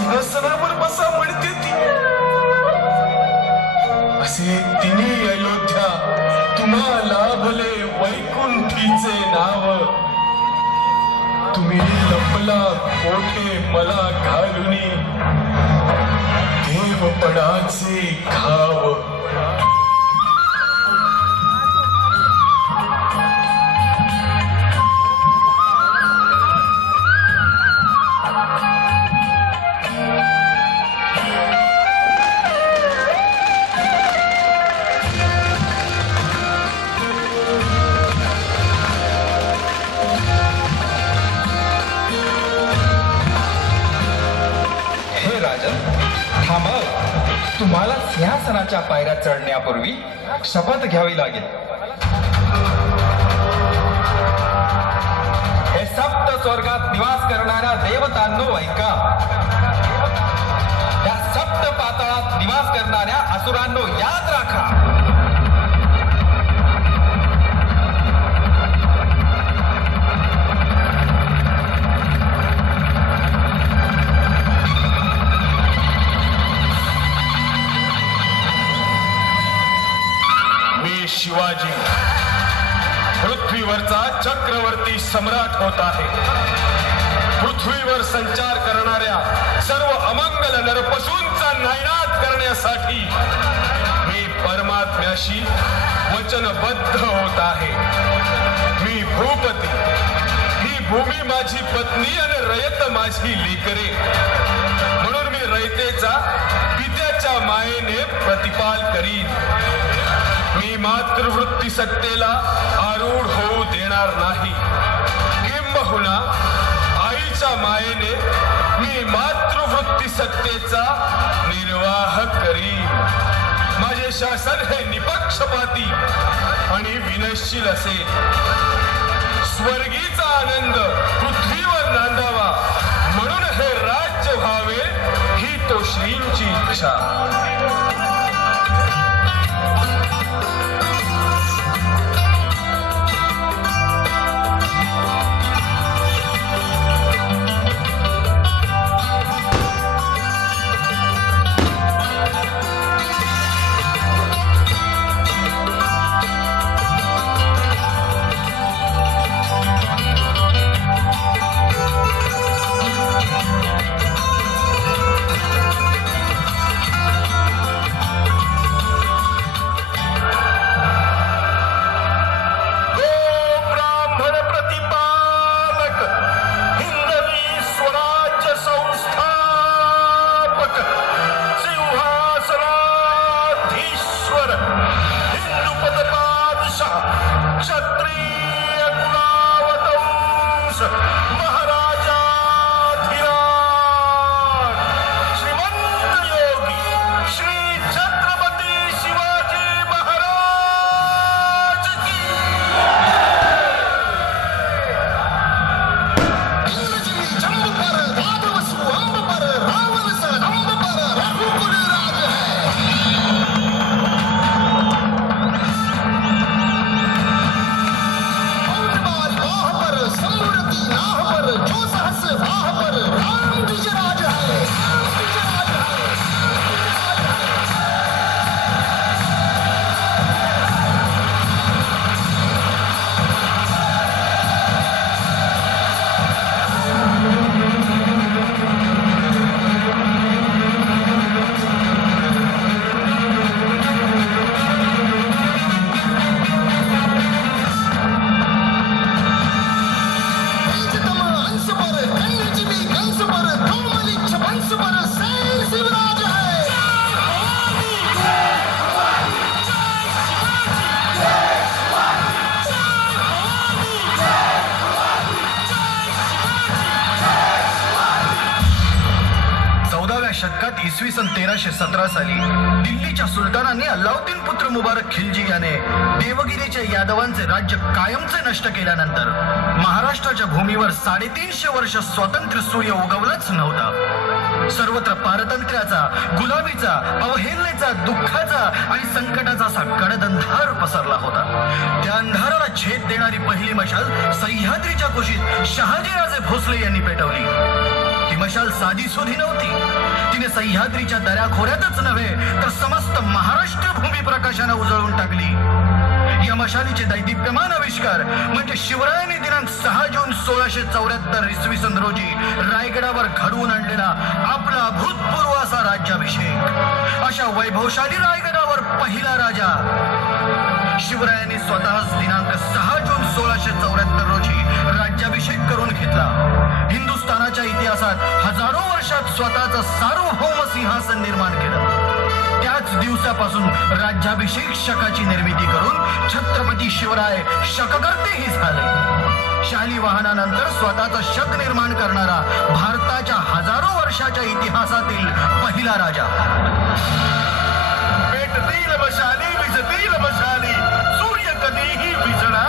सिंहासनावर बसा म्हणते ती. असे तिन्ही अयोध्या तुम्हा लाभले वैकुंठीचे नाव. तुम्ही लपला कोठे मला घालुनी देवपणाचे घाव. तुम्हाला सिंहासनाच्या पायऱ्या चढण्यापूर्वी शपथ घ्यावी लागेल. हे सप्त स्वर्गात निवास करणाऱ्या देवतांनो ऐका. या सप्त पाताळात निवास करणाऱ्या असुरांनो याद राखा. शिवाजी पृथ्वीवरचा चक्रवर्ती सम्राट होत आहे. पृथ्वीवर संचार करणाऱ्या सर्व अमंगल नरपशूंचा नायनाट करण्यासाठी मी परमात्म्याशी वचनबद्ध होत आहे. मी भूपती, ही भूमी माझी पत्नी आणि रयत माझी लेकरे. म्हणून मी रयतेचा पित्याच्या मायेने प्रतिपाल करीन. मी मातृवृत्ती सत्तेला आरूढ होऊ देणार नाही. किंबहुना आईच्या मायेने मी मातृवृत्ती सत्तेचा निर्वाह करीन. माझे शासन हे निपक्षपाती आणि विनयशील असेल. स्वर्गीचा आनंद पृथ्वीवर नांदावा म्हणून हे राज्य व्हावे ही तो श्रींची इच्छा. शतकात इसवी सन 1317 साली दिल्लीच्या सुलतानांनी अल्लाउद्दीन पुत्र मुबारक खिलजी याने देवगिरीच्या यादवांचे राज्य कायमचे नष्ट केल्यानंतर महाराष्ट्राच्या भूमीवर 350 वर्ष स्वातंत्र्य सूर्य उगवलाच नव्हता. सर्वत्र पारतंत्र्याचा, गुलामीचा, अवहेलनेचा, दुःखाचा आणि संकटाचा असा गडद पसरला होता. त्या अंधाराला छेद देणारी पहिली मशाल सह्याद्रीच्या कुशीत शहाजीराजे भोसले यांनी पेटवली. ती मशाल साधीसुधी नव्हती. तिने सह्याद्रीच्या दऱ्याखोऱ्यातच नव्हे तर समस्त महाराष्ट्र भूमी प्रकाशाने उजळून टाकली. या मशालीचे दैदिप्यमान आविष्कार म्हणजे शिवरायांनी दिनांक 6 जून 1674 इसवी सन रोजी रायगडावर घडवून आणलेला आपला भूतपूर्व असा राज्याभिषेक. अशा वैभवशाली रायगडावर पहिला राजा शिवरायांनी स्वतःच दिनांक 6 जून 1674 रोजी राज्याभिषेक करून घेतला. हिंदुस्थानाच्या इतिहासात हजारो वर्षात स्वतःचं सार्वभौम सिंहासन निर्माण केलं. त्याच दिवसापासून राज्याभिषेक शकाची निर्मिती करून छत्रपती शिवराय शककर्तेही झाले. शाली वाहनानंतर स्वतःचा शक निर्माण करणारा भारताच्या हजारो वर्षाच्या इतिहासातील पहिला राजा. पेटतील मशाली विजतील मशाली सूर्य कधीही विझणार